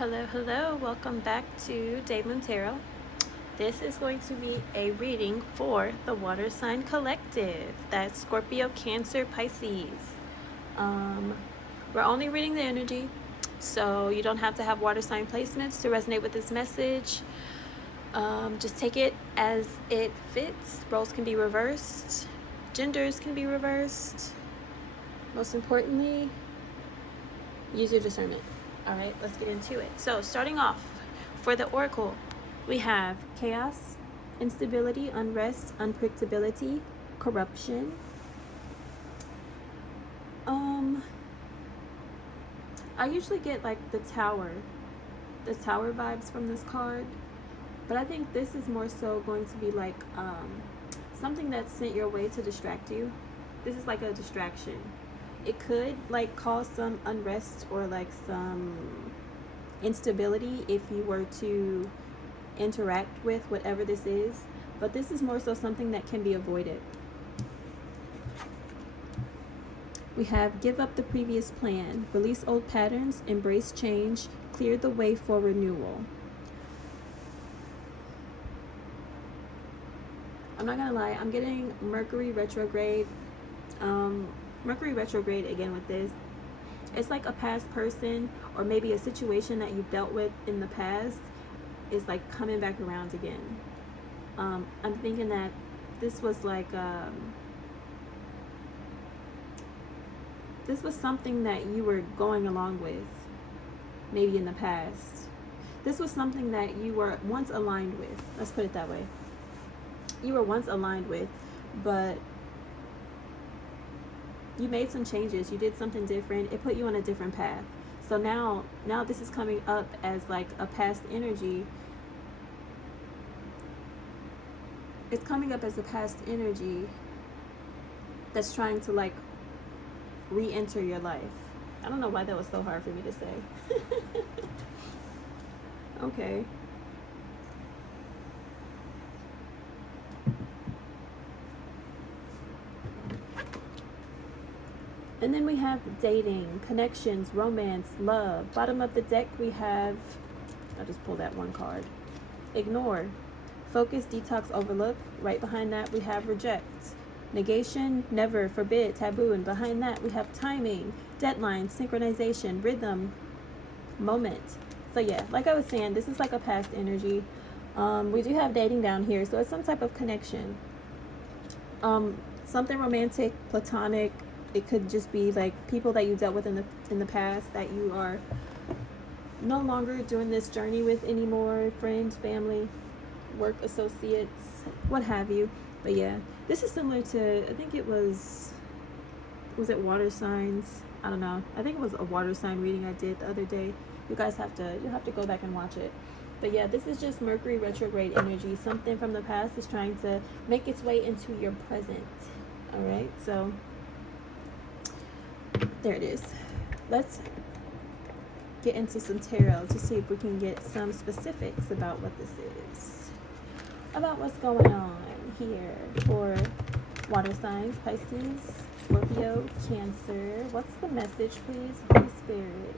Hello, hello. Welcome back to Dave Montero. This is going to be a reading for the Water Sign Collective. That's Scorpio, Cancer, Pisces. We're only reading the energy, so you don't have to have water sign placements to resonate with this message. Just take it as it fits. Roles can be reversed. Genders can be reversed. Most importantly, use your discernment. All right, let's get into it. So starting off, for the oracle, we have chaos, instability, unrest, unpredictability, corruption. I usually get like the tower vibes from this card, but I think this is more so going to be like something that's sent your way to distract you. This is like a distraction. It could like cause some unrest or like some instability if you were to interact with whatever this is, but this is more so something that can be avoided. We have give up the previous plan, release old patterns, embrace change, clear the way for renewal. I'm not gonna lie, I'm getting Mercury retrograde. Mercury retrograde again with this. It's like a past person or maybe a situation that you dealt with in the past is like coming back around again. I'm thinking that this was like this was something that you were going along with maybe in the past. This was something that you were once aligned with. Let's put it that way. You were once aligned with, but you made some changes, you did something different, it put you on a different path. So now this is coming up as like a past energy. It's coming up as a past energy that's trying to like re-enter your life. I don't know why that was so hard for me to say. Okay. And then we have dating, connections, romance, love. Bottom of the deck we have, I'll just pull that one card. Ignore, focus, detox, overlook. Right behind that we have reject. Negation, never, forbid, taboo. And behind that we have timing, deadline, synchronization, rhythm, moment. So yeah, like I was saying, this is like a past energy. We do have dating down here, so it's some type of connection. Something romantic, platonic. It could just be like people that you dealt with in the past that you are no longer doing this journey with anymore. Friends, family, work associates, what have you. But yeah, this is similar to, I think it was it water signs? I don't know. I think it was a water sign reading I did the other day. You'll have to go back and watch it. But yeah, this is just Mercury retrograde energy. Something from the past is trying to make its way into your present. All right, so there it is. Let's get into some tarot to see if we can get some specifics about what this is, about what's going on here for water signs, Pisces, Scorpio, Cancer. What's the message, please, Holy Spirit?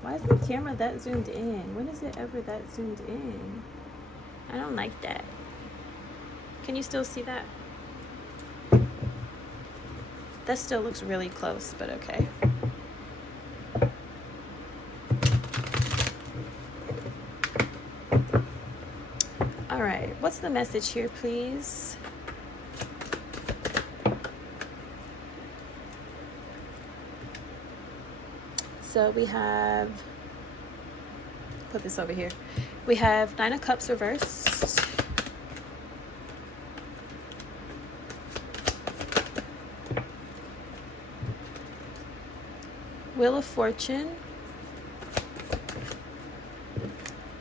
Why is my camera that zoomed in? When is it ever that zoomed in? I don't like that. Can you still see that? That still looks really close, but okay. All right, what's the message here, please? So we have, put this over here. We have Nine of Cups reversed. Wheel of Fortune,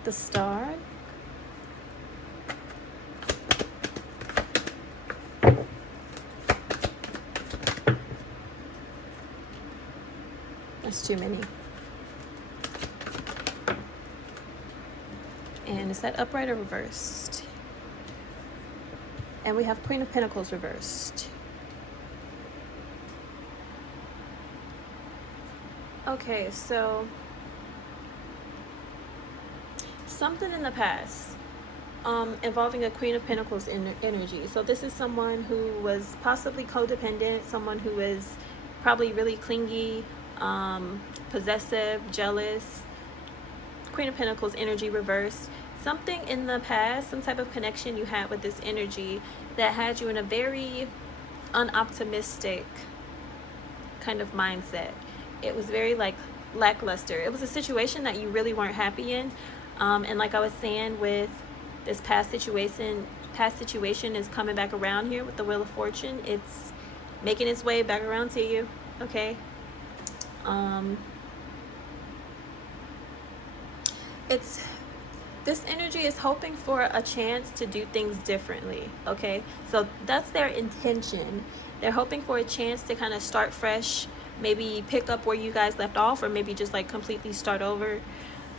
the Star, that's too many. And is that upright or reversed? And we have Queen of Pentacles reversed. Okay, so something in the past involving a Queen of Pentacles energy. So this is someone who was possibly codependent, someone who is probably really clingy, possessive, jealous. Queen of Pentacles energy reversed. Something in the past, some type of connection you had with this energy that had you in a very unoptimistic kind of mindset. It was very like lackluster. It was a situation that you really weren't happy in. And like I was saying, with this past situation is coming back around here with the Wheel of Fortune. It's making its way back around to you. Okay. This energy is hoping for a chance to do things differently. Okay, so that's their intention. They're hoping for a chance to kind of start fresh, maybe pick up where you guys left off, or maybe just like completely start over.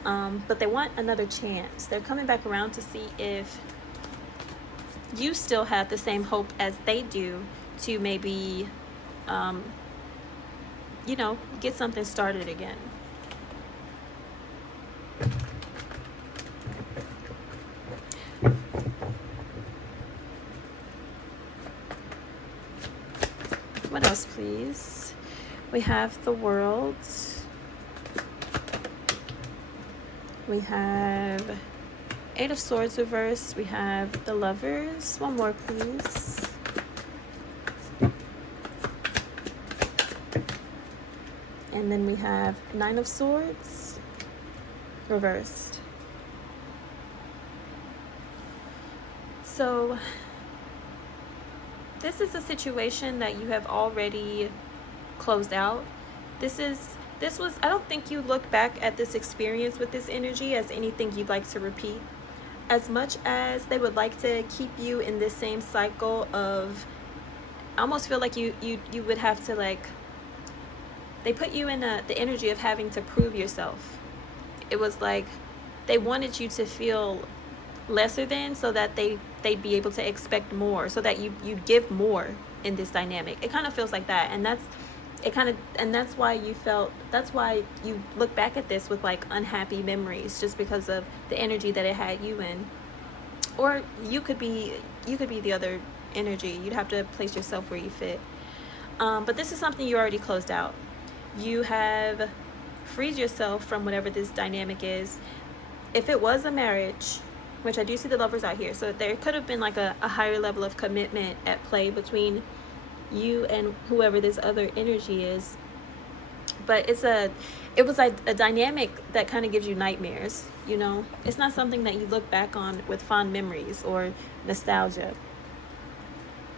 But they want another chance. They're coming back around to see if you still have the same hope as they do to maybe you know, get something started again. What else, please? We have the World. We have Eight of Swords reversed. We have the Lovers. One more, please. And then we have Nine of Swords reversed. So this is a situation that you have already closed out. This was, I don't think you look back at this experience with this energy as anything you'd like to repeat. As much as they would like to keep you in this same cycle of, I almost feel like you would have to, like, they put you in the energy of having to prove yourself. It was like they wanted you to feel lesser than, so that they'd be able to expect more, so that you'd give more in this dynamic. It kind of feels like that, and that's why you look back at this with like unhappy memories, just because of the energy that it had you in. Or you could be the other energy. You'd have to place yourself where you fit. But this is something you already closed out. You have freed yourself from whatever this dynamic is. If it was a marriage, which I do see the Lovers out here, so there could have been like a higher level of commitment at play between you and whoever this other energy is. But it was like a dynamic that kind of gives you nightmares, you know. It's not something that you look back on with fond memories or nostalgia.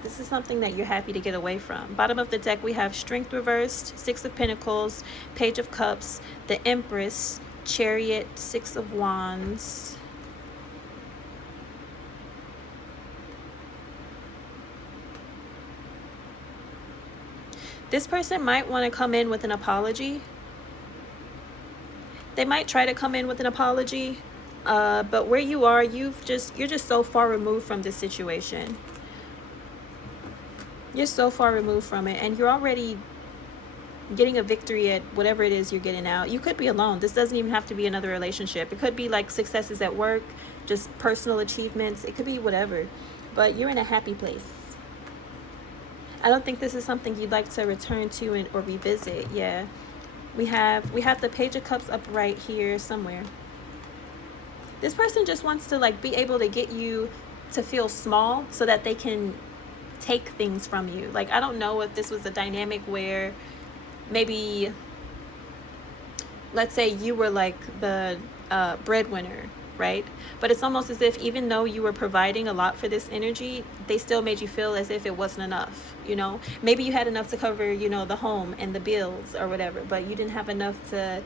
This is something that you're happy to get away from. Bottom of the deck, we have Strength reversed, Six of Pentacles, Page of Cups, the Empress, Chariot, Six of Wands. This person might want to come in with an apology. They might try to come in with an apology, but where you are, you're just so far removed from this situation. You're so far removed from it, and you're already getting a victory at whatever it is you're getting out. You could be alone. This doesn't even have to be another relationship. It could be like successes at work, just personal achievements. It could be whatever, but you're in a happy place. I don't think this is something you'd like to return to or revisit. Yeah, we have the Page of Cups up right here somewhere. This person just wants to like be able to get you to feel small so that they can take things from you. Like, I don't know if this was a dynamic where maybe, let's say you were like the breadwinner, right? But it's almost as if even though you were providing a lot for this energy, they still made you feel as if it wasn't enough, you know? Maybe you had enough to cover, you know, the home and the bills or whatever, but you didn't have enough to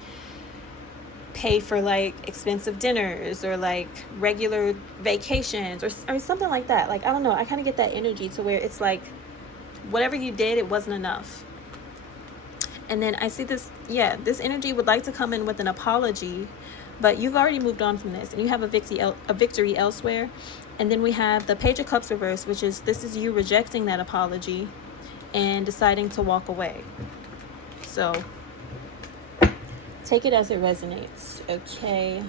pay for like expensive dinners or like regular vacations or something like that. Like, I don't know, I kind of get that energy to where it's like whatever you did, it wasn't enough. And then I see this, yeah, this energy would like to come in with an apology, but you've already moved on from this and you have a victory elsewhere. And then we have the Page of Cups reversed, which is, this is you rejecting that apology and deciding to walk away. So Take it as it resonates. Okay.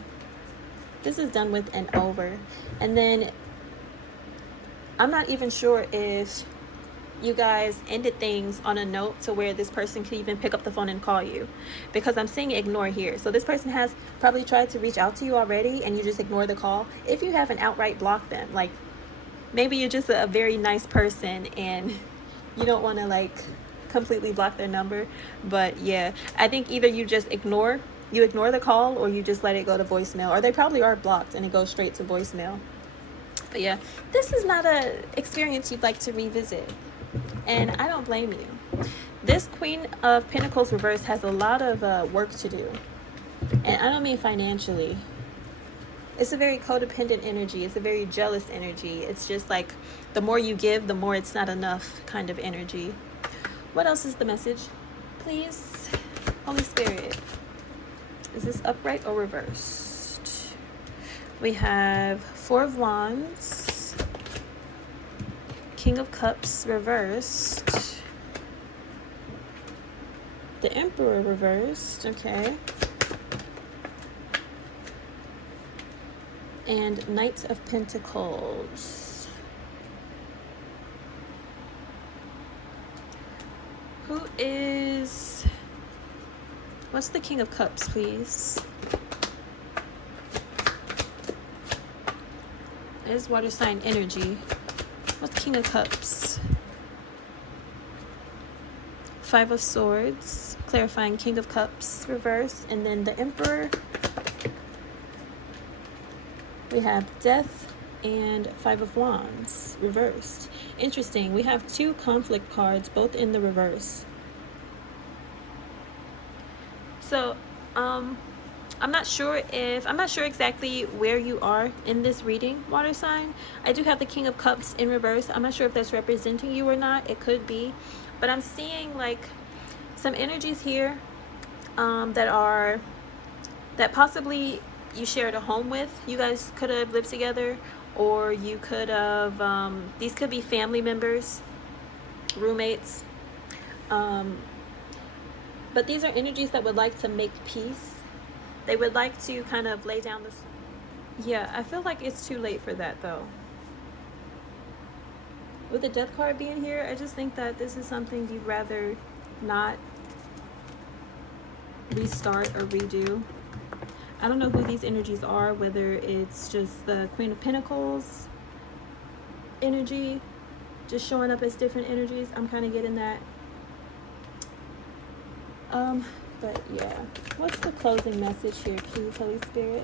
This is done with an over. And then I'm not even sure if you guys ended things on a note to where this person could even pick up the phone and call you, because I'm seeing ignore here. So this person has probably tried to reach out to you already and you just ignore the call. If you haven't outright blocked them, like maybe you're just a very nice person and you don't want to like completely block their number. But yeah, I think either you just ignore the call, or you just let it go to voicemail, or they probably are blocked and it goes straight to voicemail. But yeah, this is not a experience you'd like to revisit, and I don't blame you. This Queen of Pentacles reverse has a lot of work to do, and I don't mean financially. It's a very codependent energy. It's a very jealous energy. It's just like the more you give, the more it's not enough kind of energy. What else is the message? Please, Holy Spirit. Is this upright or reversed? We have Four of Wands, King of Cups reversed, the Emperor reversed, okay, and Knight of Pentacles. What's the King of Cups, please? It is water sign energy. What's King of Cups? Five of Swords, clarifying King of Cups, reverse, and then the Emperor. We have Death and Five of Wands, reversed. Interesting, we have two conflict cards, both in the reverse. So, I'm not sure exactly where you are in this reading, water sign. I do have the King of Cups in reverse. I'm not sure if that's representing you or not. It could be. But I'm seeing like some energies here that possibly you shared a home with. You guys could have lived together, or you could have, these could be family members, roommates. But these are energies that would like to make peace. They would like to kind of lay down this. Yeah, I feel like it's too late for that though. With the Death card being here, I just think that this is something you'd rather not restart or redo. I don't know who these energies are, whether it's just the Queen of Pentacles energy, just showing up as different energies. I'm kind of getting that. But yeah, what's the closing message here, please, Holy Spirit?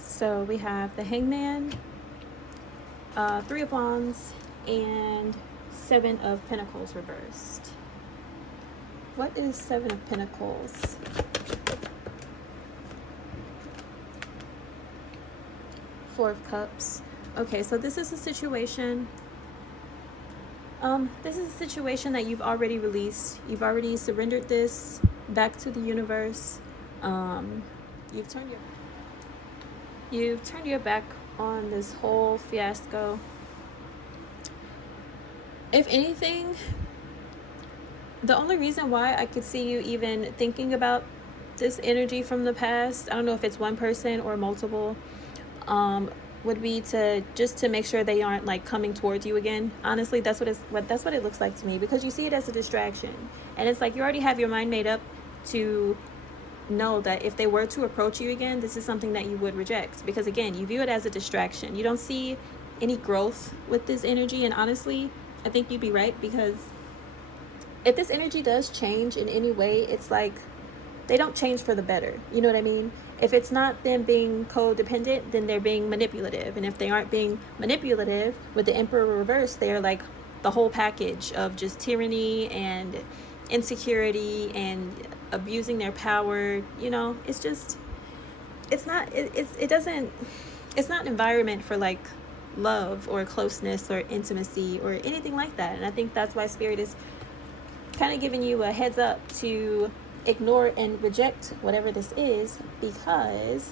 So we have the Hangman, Three of Wands, and Seven of Pentacles reversed. What is Seven of Pentacles? Four of Cups. Okay, so this is a situation. This is a situation that you've already released. You've already surrendered this back to the universe. You've turned your back on this whole fiasco. If anything, the only reason why I could see you even thinking about this energy from the past, I don't know if it's one person or multiple, would be to make sure they aren't like coming towards you again. Honestly, that's what it looks like to me, because you see it as a distraction, and it's like you already have your mind made up to know that if they were to approach you again, this is something that you would reject, because again, you view it as a distraction. You don't see any growth with this energy, and honestly, I think you'd be right, because if this energy does change in any way, it's like they don't change for the better. You know what I mean? If it's not them being codependent, then they're being manipulative. And if they aren't being manipulative, with the Emperor reverse, they're like the whole package of just tyranny and insecurity and abusing their power. You know, it's not an environment for like love or closeness or intimacy or anything like that. And I think that's why Spirit is kind of giving you a heads up to ignore and reject whatever this is, because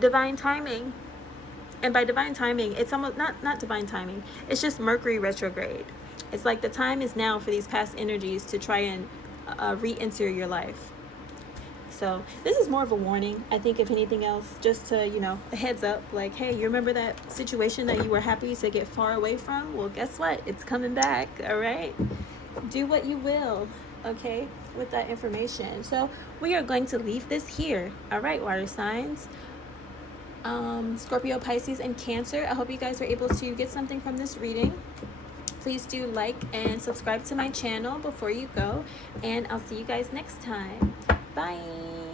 divine timing, and by divine timing, it's almost not divine timing, it's just Mercury retrograde. It's like the time is now for these past energies to try and re-enter your life. So this is more of a warning, I think, if anything else, just to, you know, a heads up, like, hey, you remember that situation that you were happy to get far away from? Well, guess what? It's coming back. All right, do what you will, okay, with that information. So we are going to leave this here. All right, water signs, Scorpio, Pisces, and Cancer. I hope you guys were able to get something from this reading. Please do like and subscribe to my channel before you go, and I'll see you guys next time. Bye.